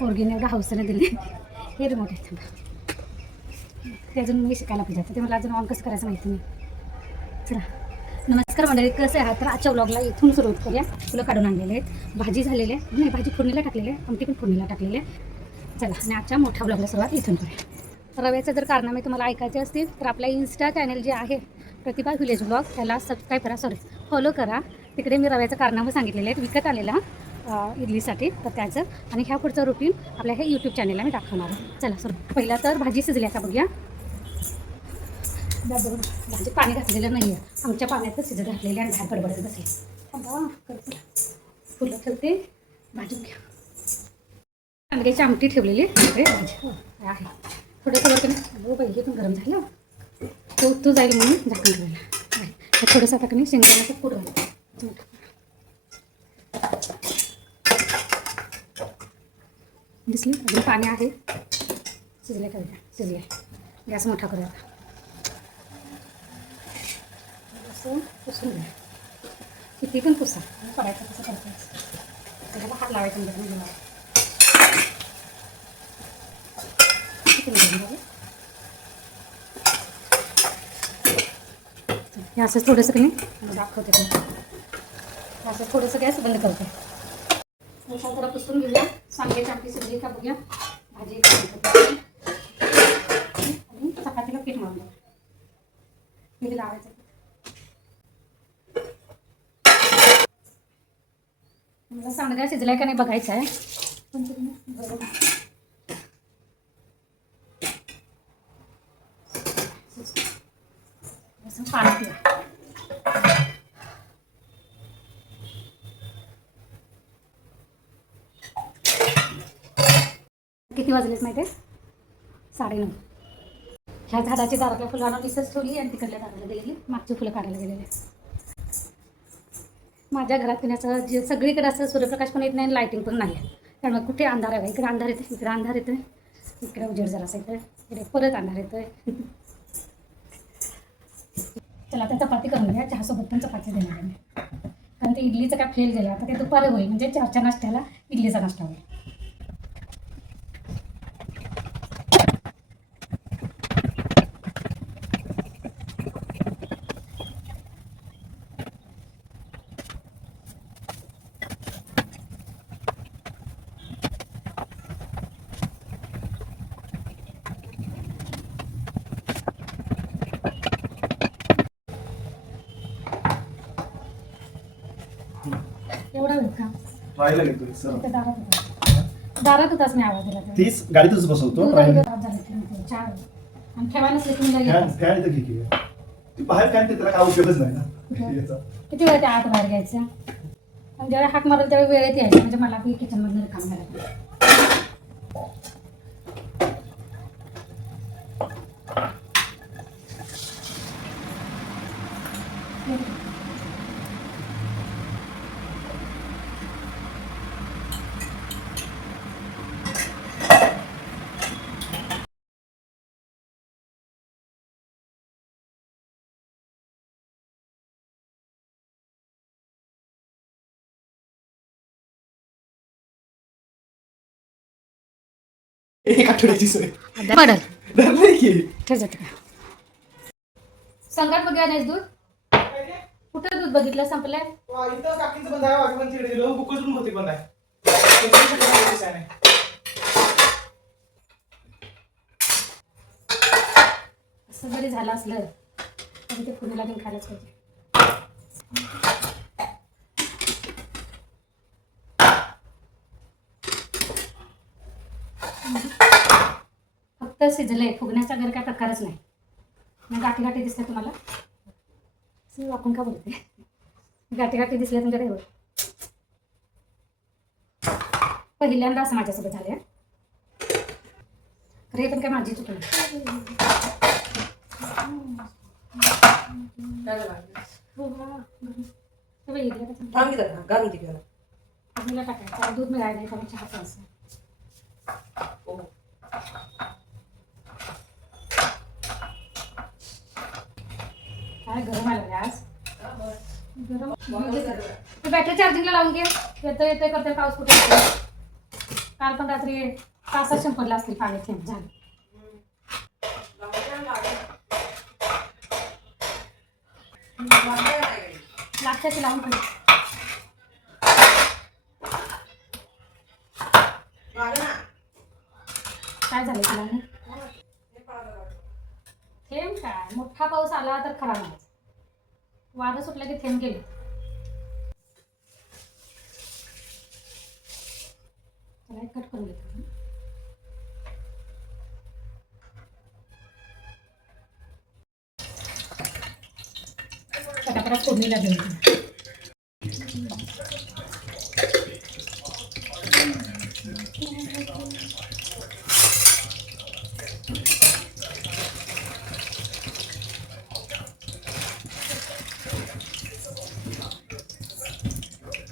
पोरगीने एवढं हौसेने दिले. हे रिमोट आहे थांबा. ते अजून मी शिकायला पाहिजे ते मला अजून ऑन कसं करायचं माहिती नाही. चला नमस्कार मंडळी, कसं आहे? तर आजच्या व्लॉगला इथून सुरुवात करूया. फुलं काढून आणलेले आहेत, भाजी झालेली आहे, नाही भाजी फोडणीला टाकलेली आहे, आमटी पण फोडणीला टाकलेली आहे. चला आणि आजच्या मोठ्या व्लॉगला सुरुवात इथून करूया. रव्याचं जर कारनामे तुम्हाला ऐकायचे असतील तर आपल्या इन्स्टा चॅनल जे आहे प्रतिभा व्हिलेज ब्लॉग त्याला सबस्क्राईब करा, फॉलो करा. तिकडे मी रव्याचं कारनामे सांगितलेले आहेत विकत आलेला इडलीसाठी, तर त्याचं आणि ह्या पुढचं रुटीन आपल्या हे यूट्यूब चॅनलला मी दाखवणार आहे. चला सर पहिला तर भाजी शिजली आता बघूया. भाजी पाणी घातलेलं नाही आहे, आमच्या पाण्यातच शिजत घातलेली आणि बाहेर बडबडत बसले. करते फुलं ठेवते, भाजी घ्या. कांद्याची आमटी ठेवलेली भाजी आहे. थोडंसं वरती बाई हे पण गरम झालं तू जाईल म्हणून झाकण ठेवायला. थोडंसं आता कमी शेंगदाण्याचं पूड घालायचं. दिसली अजून पाणी आहे. शिजले का शिजले. गॅस मोठा करूया आता. असं पुसून घ्या, किती पण पुसा. पडायचं कसं करायचं त्याला हात लावायचं म्हणजे हे असं थोडंसं की नाही दाखवते तुम्ही. असं थोडंसं गॅस बंद करते. अशा जरा पुसून घेऊया. सांग्याची आमटी शिजली का बघूया. भाजी आणि चपातीला पीठ मारून पीठ लावायचं. मला सांडगा शिजलाय का नाही बघायचं आहे. पाणी किती वाजलेत माहिती आहे? 9:30. ह्या झाडाची दारातल्या फुलांना तिथंच ठेवली आणि तिकडल्या दाराला गेलेली, मागची फुलं काढायला गेलेले. माझ्या घरात पिण्याचं जे सगळीकडे असं सूर्यप्रकाश पण येत नाही, लाईटिंग पण नाही आहे. त्यामुळे कुठे अंधार आहे, इकडे अंधार येते, इकडे अंधार येतं, इकडे उजेड जरा असं येतं, इकडे परत अंधार येतोय. चला आता चपाती करून घ्या. चहासोबत पण चपाती देणार आहे मी, कारण ते इडलीचं काय फेल गेलं. आता ते दुपारी होईल म्हणजे 4च्या नाश्त्याला इडलीचा नाश्ता होईल. एवढा वेळ का ट्रायला घेतो सर. दारात होताच मी आवाज दिला. तीच गाडीतच बसवतो. झाले 4 आणि ठेवायला फॅन इथं की ती बाहेर काय त्याला काय उपयोगच नाही ना याचा. किती वेळ त्या आत बाहेर घ्यायचं आणि ज्यावेळी हाक मारेल त्यावेळी वेळेत यायचं म्हणजे मला बी किचनमधलं काम करायचं. एक आठवड्याची सोय पडल धरलंय की ठेवत का संघात बघा नाही दूध. कुठं दूध बघितलं संपलंय. इथं काकीचं बंद आहे, वाकी पण तिकडे गेलो, बुकच पण होती बंद आहे. असं जरी झालं असलं तरी ते पुण्याला पण खायलाच पाहिजे. फक्त शिजलंय, फुगण्याचा घर काय प्रकारच नाही. मग गाठी गाठी दिसल्या तुम्हाला वाकून का बोलते. गाठी गाठी दिसल्या तुमच्याकडे. पहिल्यांदा असं माझ्यासोबत झाले. खरं हे पण काय माझी चुक नाही. टाकायचं दूध मिळालं नाही त्यामुळे चहाचं असं. काय गरम आलं आज. गरम बॅटरी चार्जिंगला लावून घे. येतोय करतोय पाऊस कुठे. काल पण रात्री 5-6 शिंपडला असतील पाणी थेंब झालं. लागतं की लावून ठेव. काय झालं तुला नाही? थेंब काय मोठा पाऊस आला तर खरा नाही. वारं सुटलं की थेंब गेले. त्याला एक कट करून घेतो. पटापटा फोडणीला द्यायची.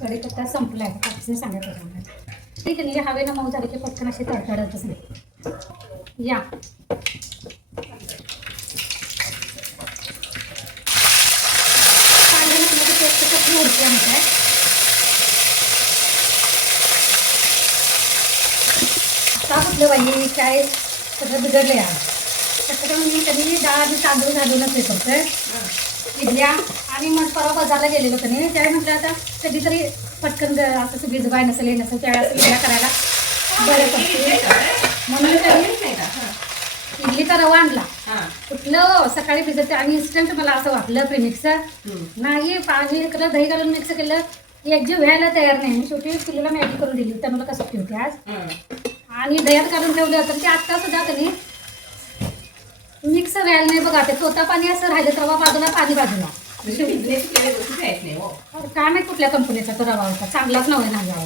कढीपत्ता संपलाय कापसे सांगत होता. ठीक आहे, हवेनं मऊ झाले की पटकन असे तडतडतच नाही. या आता कुठलं बाई काय सगळं बिघडलं या. त्याच्यामुळे मी कधी डाळ तांदूळ घालूनच हे करतोय इडल्या. आणि मग परवा बाजारला गेलेलो का नाही त्यावेळी म्हटलं आता कधीतरी पटकन असं सगळी जबाय नसेल हे नसेल त्यावेळेस इडल्या करायला बरं पडते. म्हणून तरी इडलीचा रवा आणला. कुठलं सकाळी भिजत आणि इन्स्टंट मला असं वाटलं प्रीमिक्सचं नाही. पाणी केलं दही घालून मिक्स केलं एकजीव व्हायला तयार नाही. मी शेवटी पिल्लूला मॅगी करून दिली. त्यामुळे कसं ठेवते आज आणि दह्यात काढून ठेवलं तर ते आत्ता सुद्धा कधी मिक्स व्हायला नाही बघा. ते चोथा पाणी असं राहिलं रवा बाजूला पाणी बाजूला. काय माहित कुठल्या कंपनीचा तो रवा होता चांगलाच नव्हे ना.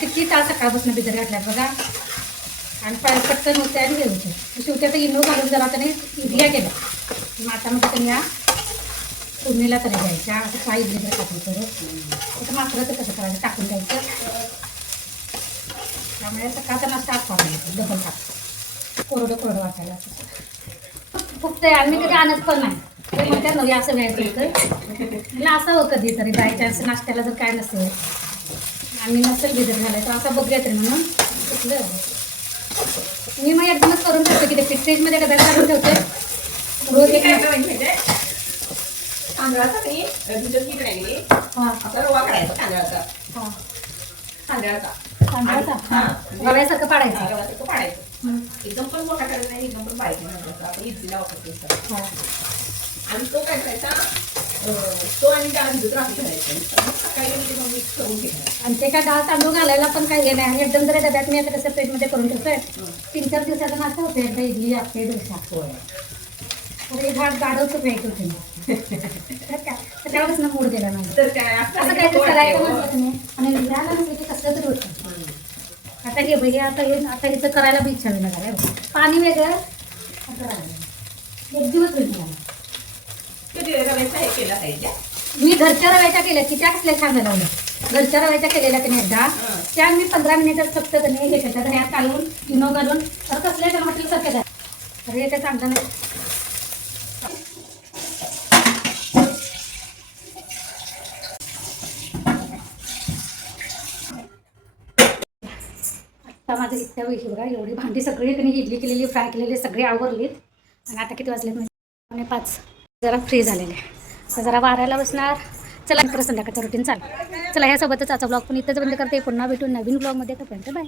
किती तास सकाळपासून भिजत घातल्यात बघा आणि पटकन होते आणि हे होते. शेवटी आता इनो घालून जरा त्याने इडल्या केल्या. मग आता मग त्यांनी या फोडणीला तरी द्यायच्या असं फ्राय इडली तर टाकून करत आता मात्राचं कसं करायचं टाकून द्यायचं. त्यामुळे सकाळचा नाश्ता आज करायचं डबल टाक कोरडं वाटायला फुकतंय. आणि मी कधी आणत पण नाही ते म्हणतात नव्हे असं व्हायचं होतं. मला असं हो कधीतरी बाय चान्स नाश्त्याला जर काय नसेल आणि नसेल भिजत घालायचं असं बघूया तरी म्हणून कुठलं मी मग एकदमच करून ठेवते की ते फ्रीजमध्ये डब्यात काढून ठेवते रोज एक तांदळाचा नाही भिजत की नाही आपला रवा काढायचा तांदळाचा. तांदळाचा रव्यासारखं पाडायचं. रवासारखं पाडायचं. एकदम पण मोठा करत नाही एकदम पण बारीक नाही. आपण इडलीला वापरतो आणि तो काय करायचा तो आणि डाळ भिजत राखून ठेवायचा. सकाळी मग मिक्स करून घ्यायचा. आणि ते काय डाळ तांदूळ घालायला पण काही हे नाही. आणि एकदम जरी डब्यात मी आता कसं प्लेटमध्ये करून ठेवतोय 3-4 दिवसाचा नाश्ता होते. एकदा इडली आपले डोसा तर एक घाट गाडवचं प्यायचं होते. तर त्यावेळेस मूड गेला नाही तर काय असं काहीतरी करायचं म्हटलं तुम्ही आणि लिहायला नसलं की कसलं तरी होतं. आता हे बघ आता हिचं करायला बी इच्छा नाही झालं. पाणी वेगळं असं राहिलं एक दिवस वेगळं झाला. रव्याचा हे केला पाहिजे. मी घरच्या रव्याच्या केल्या की त्या कसल्या छान लावल्या. घरच्या रव्याच्या केलेल्या त्याने एकदा त्या मी 15 मिनिटात फक्त त्याने हे केलं दह्यात काढून इनो घालून तर कसल्या त्याला म्हटलं सारखं झालं. तर हे काय चांगलं नाही. आता माझं इतक्या वेळी बघा एवढी भांडी सगळी त्यांनी इडली केलेली फ्राय केलेली सगळी आवरलीत. आणि आता किती वाजलेत म्हणजे 5 जरा फ्री झालेले. तर जरा वारायला बसणार. चला नंतर संध्याकाळचं रुटीन चालू. चला ह्यासोबतच आजचा ब्लॉग पण इथंच बंद करते. पुन्हा भेटून नवीन ब्लॉगमध्ये. तोपर्यंत बाय.